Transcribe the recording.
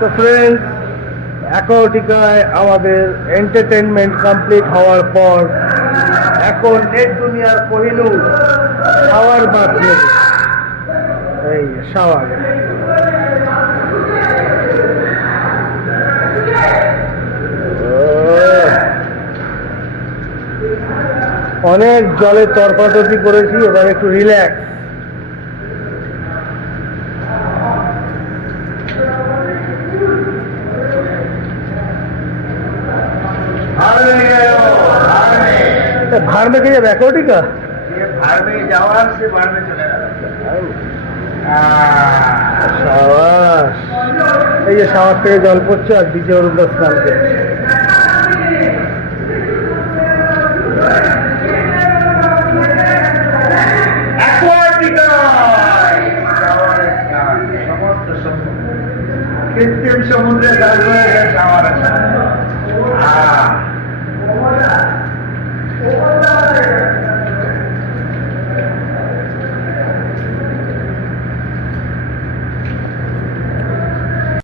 তো ফ্রেন্ডস, অ্যাকোয়াটিকায় আমাদের entertainment complete হওয়ার পর এখন নেট দুনিয়ার কোহিনূর শাওয়ার বাথ নেবে। এই শাওয়ার অনেক জলে তরপাতপি করেছি, এবার একটু রিল্যাক্স। भाड़ में क्या बैकवर्डी का ये भाड़ में जावार से भाड़ में चले शाबाश। এই যে শাওয়ার থেকে জল পড়ছে আর ডিজে অরুণ দাস স্নান করছে। সমস্ত সমুদ্র কৃত্রিম সমুদ্রে শাওয়ার আছে।